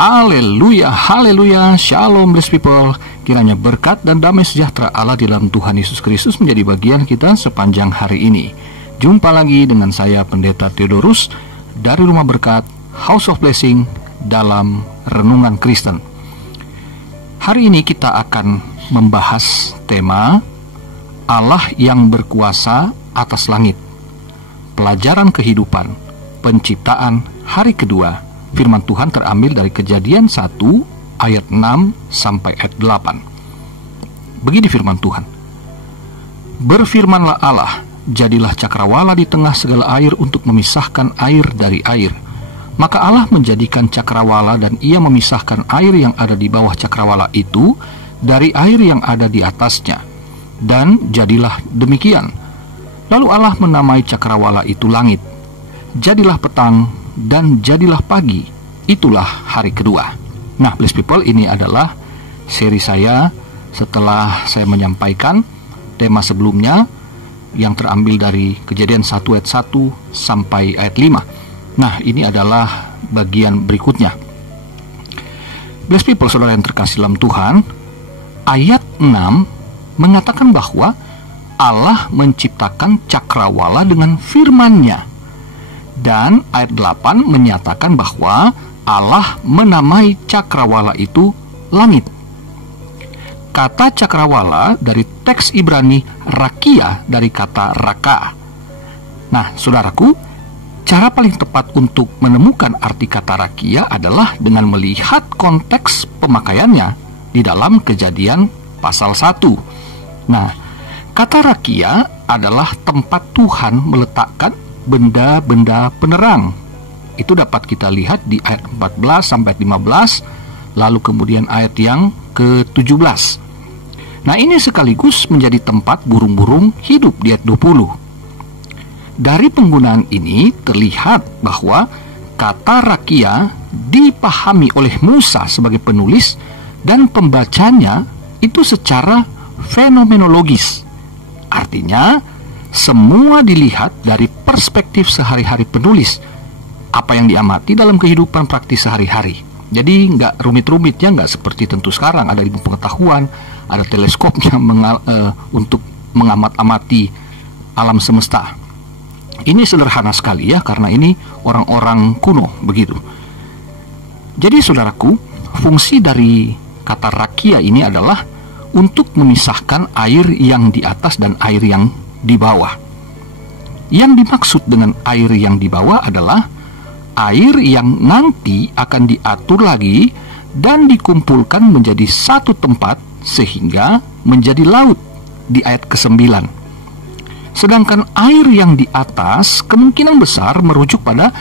Haleluya, haleluya, shalom blessed people. Kiranya berkat dan damai sejahtera Allah di dalam Tuhan Yesus Kristus menjadi bagian kita sepanjang hari ini. Jumpa lagi dengan saya Pendeta Theodorus dari Rumah Berkat House of Blessing dalam Renungan Kristen. Hari ini kita akan membahas tema Allah yang berkuasa atas langit. Pelajaran kehidupan, penciptaan hari kedua. Firman Tuhan terambil dari Kejadian 1 ayat 6 sampai ayat 8. Begini firman Tuhan. Berfirmanlah Allah, jadilah cakrawala di tengah segala air untuk memisahkan air dari air. Maka Allah menjadikan cakrawala dan ia memisahkan air yang ada di bawah cakrawala itu dari air yang ada di atasnya. Dan jadilah demikian. Lalu Allah menamai cakrawala itu langit. Jadilah petang dan jadilah pagi, itulah hari kedua. Nah, blessed people, ini adalah seri saya setelah saya menyampaikan tema sebelumnya yang terambil dari Kejadian 1 ayat 1 sampai ayat 5. Nah, ini adalah bagian berikutnya. Blessed people, saudara yang terkasih dalam Tuhan, ayat 6 mengatakan bahwa Allah menciptakan cakrawala dengan firman-Nya. Dan ayat 8 menyatakan bahwa Allah menamai cakrawala itu langit. Kata cakrawala dari teks Ibrani rakia dari kata raka. Nah, saudaraku, cara paling tepat untuk menemukan arti kata rakia adalah dengan melihat konteks pemakaiannya di dalam Kejadian pasal 1. Nah, kata rakia adalah tempat Tuhan meletakkan benda-benda penerang. Itu dapat kita lihat di ayat 14 sampai 15, lalu kemudian ayat yang ke-17. Nah, ini sekaligus menjadi tempat burung-burung hidup di ayat 20. Dari penggunaan ini terlihat bahwa kata rakia dipahami oleh Musa sebagai penulis dan pembacanya itu secara fenomenologis. Artinya semua dilihat dari perspektif sehari-hari penulis, apa yang diamati dalam kehidupan praktis sehari-hari. Jadi nggak rumit-rumit ya, nggak seperti tentu sekarang ada ilmu pengetahuan, ada teleskopnya untuk mengamat-amati alam semesta. Ini sederhana sekali ya, karena ini orang-orang kuno begitu. Jadi saudaraku, fungsi dari kata rakia ini adalah untuk memisahkan air yang di atas dan air yang di bawah. Yang dimaksud dengan air yang di bawah adalah air yang nanti akan diatur lagi dan dikumpulkan menjadi satu tempat sehingga menjadi laut di ayat ke-9. Sedangkan air yang di atas kemungkinan besar merujuk pada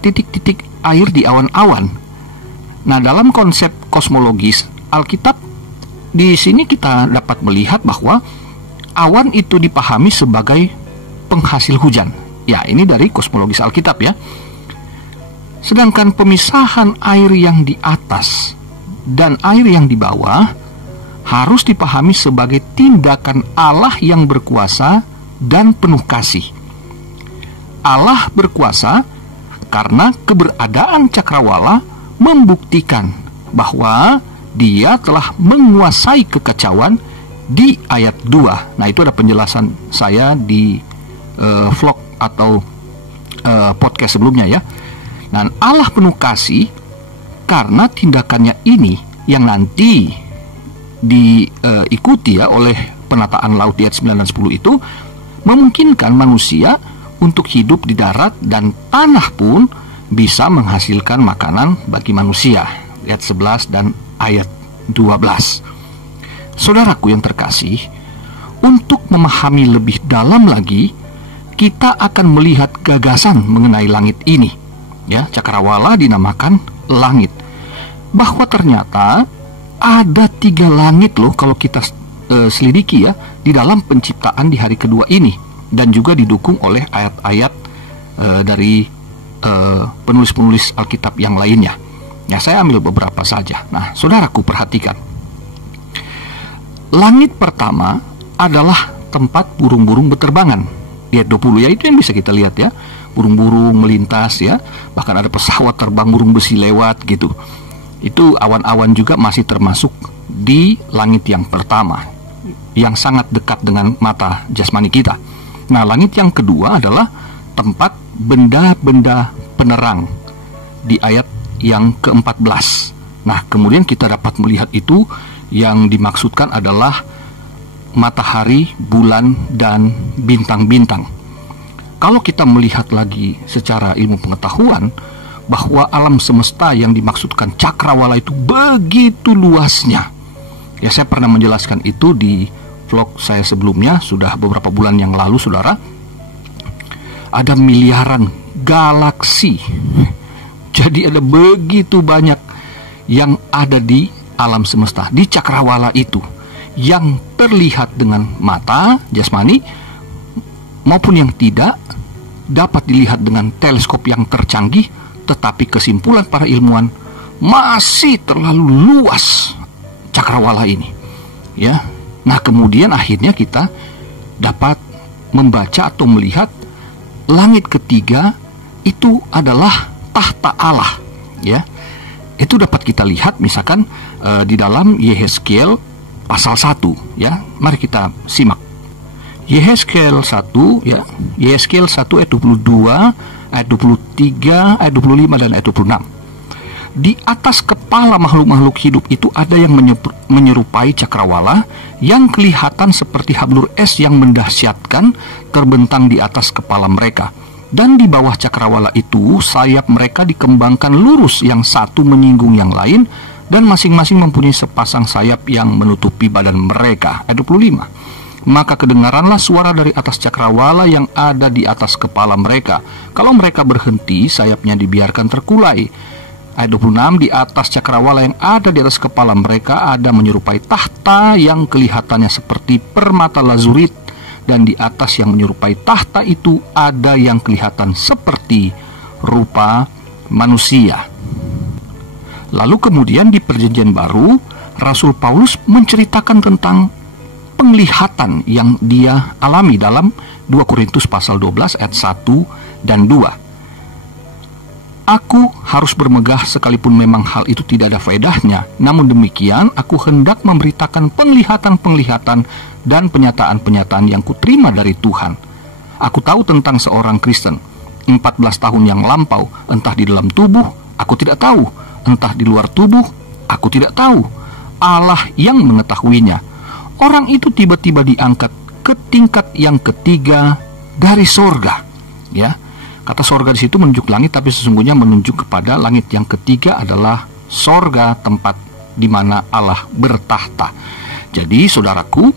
titik-titik air di awan-awan. Nah, dalam konsep kosmologis Alkitab di sini kita dapat melihat bahwa awan itu dipahami sebagai penghasil hujan. Ya, ini dari kosmologis Alkitab ya. Sedangkan pemisahan air yang di atas dan air yang di bawah harus dipahami sebagai tindakan Allah yang berkuasa dan penuh kasih. Allah berkuasa karena keberadaan cakrawala membuktikan bahwa Dia telah menguasai kekacauan di ayat 2. Nah, itu ada penjelasan saya di vlog atau podcast sebelumnya ya. Dan Allah penuh kasih karena tindakannya ini yang nanti diikuti ya oleh penataan laut di ayat 9 dan 10 itu memungkinkan manusia untuk hidup di darat dan tanah pun bisa menghasilkan makanan bagi manusia. Ayat 11 dan ayat 12. Saudaraku yang terkasih, untuk memahami lebih dalam lagi, kita akan melihat gagasan mengenai langit ini. Ya, cakrawala dinamakan langit. Bahwa ternyata ada 3 langit loh kalau kita selidiki ya di dalam penciptaan di hari kedua ini, dan juga didukung oleh ayat-ayat dari penulis-penulis Alkitab yang lainnya. Ya, saya ambil beberapa saja. Nah, saudaraku perhatikan. Langit pertama adalah tempat burung-burung berterbangan. Di ayat 20 ya, itu yang bisa kita lihat ya. Burung-burung melintas ya. Bahkan ada pesawat terbang burung besi lewat gitu. Itu awan-awan juga masih termasuk di langit yang pertama, yang sangat dekat dengan mata jasmani kita. Nah, langit yang kedua adalah tempat benda-benda penerang di ayat yang ke-14. Nah, kemudian kita dapat melihat itu yang dimaksudkan adalah matahari, bulan, dan bintang-bintang. Kalau kita melihat lagi secara ilmu pengetahuan bahwa alam semesta yang dimaksudkan cakrawala itu begitu luasnya. Ya, saya pernah menjelaskan itu di vlog saya sebelumnya, sudah beberapa bulan yang lalu, saudara. Ada miliaran galaksi. Jadi ada begitu banyak yang ada di alam semesta, di cakrawala itu, yang terlihat dengan mata jasmani maupun yang tidak dapat dilihat dengan teleskop yang tercanggih, tetapi kesimpulan para ilmuwan masih terlalu luas cakrawala ini. Ya. Nah, kemudian akhirnya kita dapat membaca atau melihat langit ketiga itu adalah tahta Allah. Ya. Itu dapat kita lihat misalkan di dalam Yehezkiel pasal 1, ya. Mari kita simak. Yehezkiel 1, ya. Yehezkiel 1 ayat 22, ayat 23, ayat 25 dan ayat 26. Di atas kepala makhluk-makhluk hidup itu ada yang menyerupai cakrawala yang kelihatan seperti hablur es yang mendahsyatkan terbentang di atas kepala mereka. Dan di bawah cakrawala itu sayap mereka dikembangkan lurus, yang satu menyinggung yang lain, dan masing-masing mempunyai sepasang sayap yang menutupi badan mereka. Ayat 25. Maka kedengaranlah suara dari atas cakrawala yang ada di atas kepala mereka. Kalau mereka berhenti, sayapnya dibiarkan terkulai. Ayat 26, di atas cakrawala yang ada di atas kepala mereka ada menyerupai tahta yang kelihatannya seperti permata lazurit, dan di atas yang menyerupai tahta itu ada yang kelihatan seperti rupa manusia. Lalu kemudian di Perjanjian Baru, Rasul Paulus menceritakan tentang penglihatan yang dia alami dalam 2 Korintus pasal 12 ayat 1 dan 2. Aku harus bermegah sekalipun memang hal itu tidak ada faedahnya. Namun demikian, aku hendak memberitakan penglihatan-penglihatan dan penyataan-penyataan yang kuterima dari Tuhan. Aku tahu tentang seorang Kristen 14 tahun yang lampau, entah di dalam tubuh, aku tidak tahu, entah di luar tubuh, aku tidak tahu. Allah yang mengetahuinya. Orang itu tiba-tiba diangkat ke tingkat yang ketiga dari sorga. Ya, kata sorga di situ menunjuk langit, tapi sesungguhnya menunjuk kepada langit yang ketiga adalah sorga, tempat di mana Allah bertahta. Jadi, saudaraku,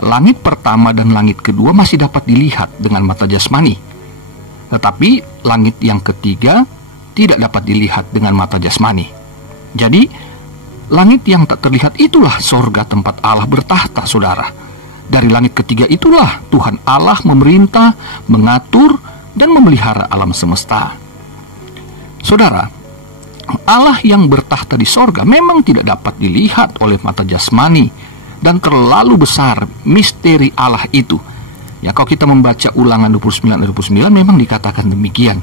langit pertama dan langit kedua masih dapat dilihat dengan mata jasmani, tetapi langit yang ketiga tidak dapat dilihat dengan mata jasmani. Jadi, langit yang tak terlihat itulah sorga, tempat Allah bertahta, saudara. Dari langit ketiga itulah Tuhan Allah memerintah, mengatur, dan memelihara alam semesta. Saudara, Allah yang bertahta di sorga memang tidak dapat dilihat oleh mata jasmani, dan terlalu besar misteri Allah itu. Ya, kalau kita membaca Ulangan 29 ayat 29 memang dikatakan demikian.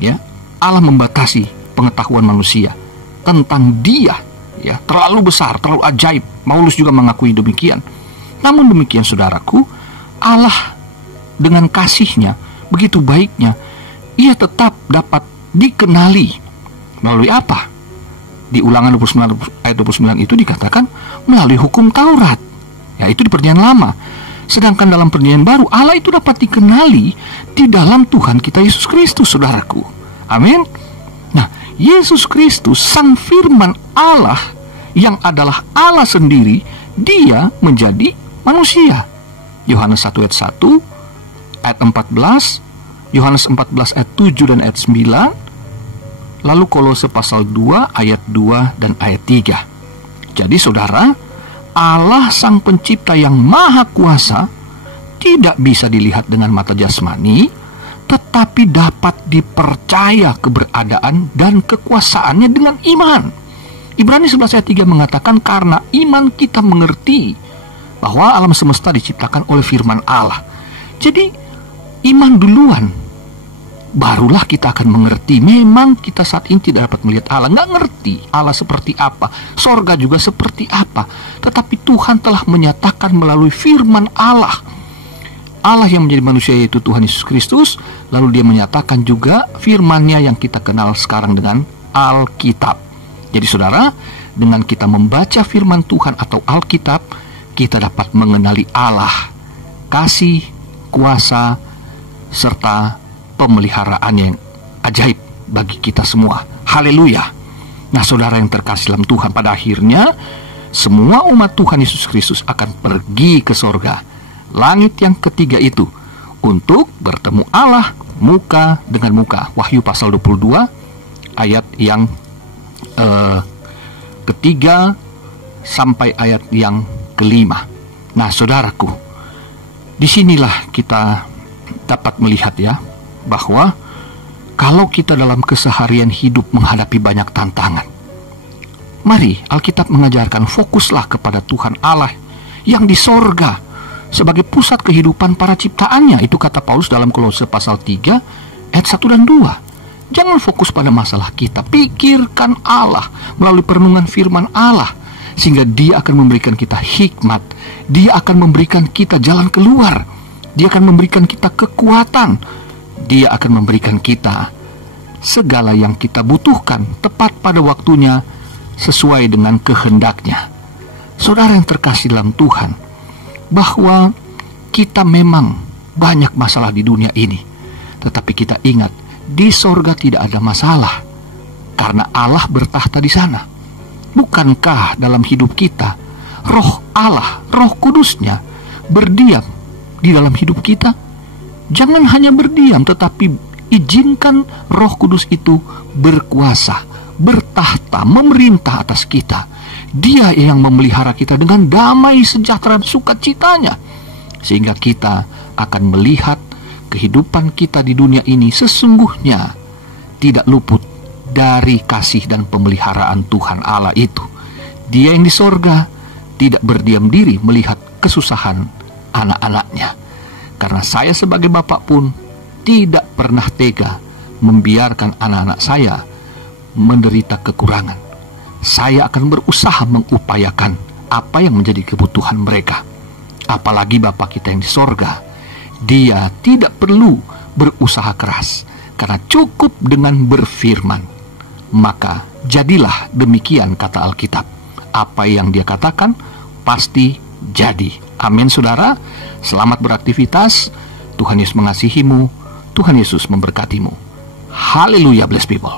Ya, Allah membatasi pengetahuan manusia tentang Dia. Ya, terlalu besar, terlalu ajaib. Paulus juga mengakui demikian. Namun demikian, saudaraku, Allah dengan kasih-Nya, begitu baiknya, Ia tetap dapat dikenali. Melalui apa? Di Ulangan 29 ayat 29 itu dikatakan melalui hukum Taurat. Ya, itu di Perjanjian Lama. Sedangkan dalam Perjanjian Baru, Allah itu dapat dikenali di dalam Tuhan kita Yesus Kristus, saudaraku. Amin. Nah, Yesus Kristus, Sang Firman Allah, yang adalah Allah sendiri, Dia menjadi manusia. Yohanes 1 ayat 1, ayat 14, Yohanes 14 ayat 7 dan ayat 9, lalu Kolose pasal 2 ayat 2 dan ayat 3. Jadi saudara, Allah Sang Pencipta yang Maha Kuasa tidak bisa dilihat dengan mata jasmani, tetapi dapat dipercaya keberadaan dan kekuasaannya dengan iman. Ibrani 11 ayat 3 mengatakan, karena iman kita mengerti bahwa alam semesta diciptakan oleh firman Allah. Jadi iman duluan barulah kita akan mengerti. Memang kita saat ini tidak dapat melihat Allah, nggak ngerti Allah seperti apa, sorga juga seperti apa. Tetapi Tuhan telah menyatakan melalui firman Allah yang menjadi manusia, yaitu Tuhan Yesus Kristus. Lalu dia menyatakan juga firman-Nya yang kita kenal sekarang dengan Alkitab. Jadi saudara, dengan kita membaca firman Tuhan atau Alkitab, kita dapat mengenali Allah, kasih, kuasa, serta pemeliharaan yang ajaib bagi kita semua. Haleluya. Nah saudara yang terkasih dalam Tuhan, pada akhirnya semua umat Tuhan Yesus Kristus akan pergi ke sorga, langit yang ketiga itu, untuk bertemu Allah muka dengan muka. Wahyu pasal 22 ayat yang ketiga sampai ayat yang kelima. Nah saudaraku, disinilah kita dapat melihat ya, bahwa kalau kita dalam keseharian hidup menghadapi banyak tantangan, mari Alkitab mengajarkan fokuslah kepada Tuhan Allah yang di sorga sebagai pusat kehidupan para ciptaannya. Itu kata Paulus dalam Kolose pasal 3 ayat 1 dan 2. Jangan fokus pada masalah kita, pikirkan Allah melalui perenungan firman Allah, sehingga Dia akan memberikan kita hikmat, Dia akan memberikan kita jalan keluar, Dia akan memberikan kita kekuatan, Dia akan memberikan kita segala yang kita butuhkan tepat pada waktunya, sesuai dengan kehendak-Nya. Saudara yang terkasih dalam Tuhan, bahwa kita memang banyak masalah di dunia ini, tetapi kita ingat, di sorga tidak ada masalah, karena Allah bertahta di sana. Bukankah dalam hidup kita Roh Allah, Roh Kudus-Nya berdiam di dalam hidup kita? Jangan hanya berdiam, tetapi izinkan Roh Kudus itu berkuasa, bertahta, memerintah atas kita. Dia yang memelihara kita dengan damai, sejahtera, sukacitanya, sehingga kita akan melihat kehidupan kita di dunia ini sesungguhnya tidak luput dari kasih dan pemeliharaan Tuhan Allah itu. Dia yang di sorga tidak berdiam diri melihat kesusahan anak-anaknya. Karena saya sebagai bapak pun tidak pernah tega membiarkan anak-anak saya menderita kekurangan. Saya akan berusaha mengupayakan apa yang menjadi kebutuhan mereka. Apalagi Bapa kita yang di sorga, Dia tidak perlu berusaha keras, karena cukup dengan berfirman, maka jadilah demikian, kata Alkitab. Apa yang Dia katakan pasti jadi. Amin saudara. Selamat beraktivitas. Tuhan Yesus mengasihimu. Tuhan Yesus memberkatimu. Haleluya, blessed people.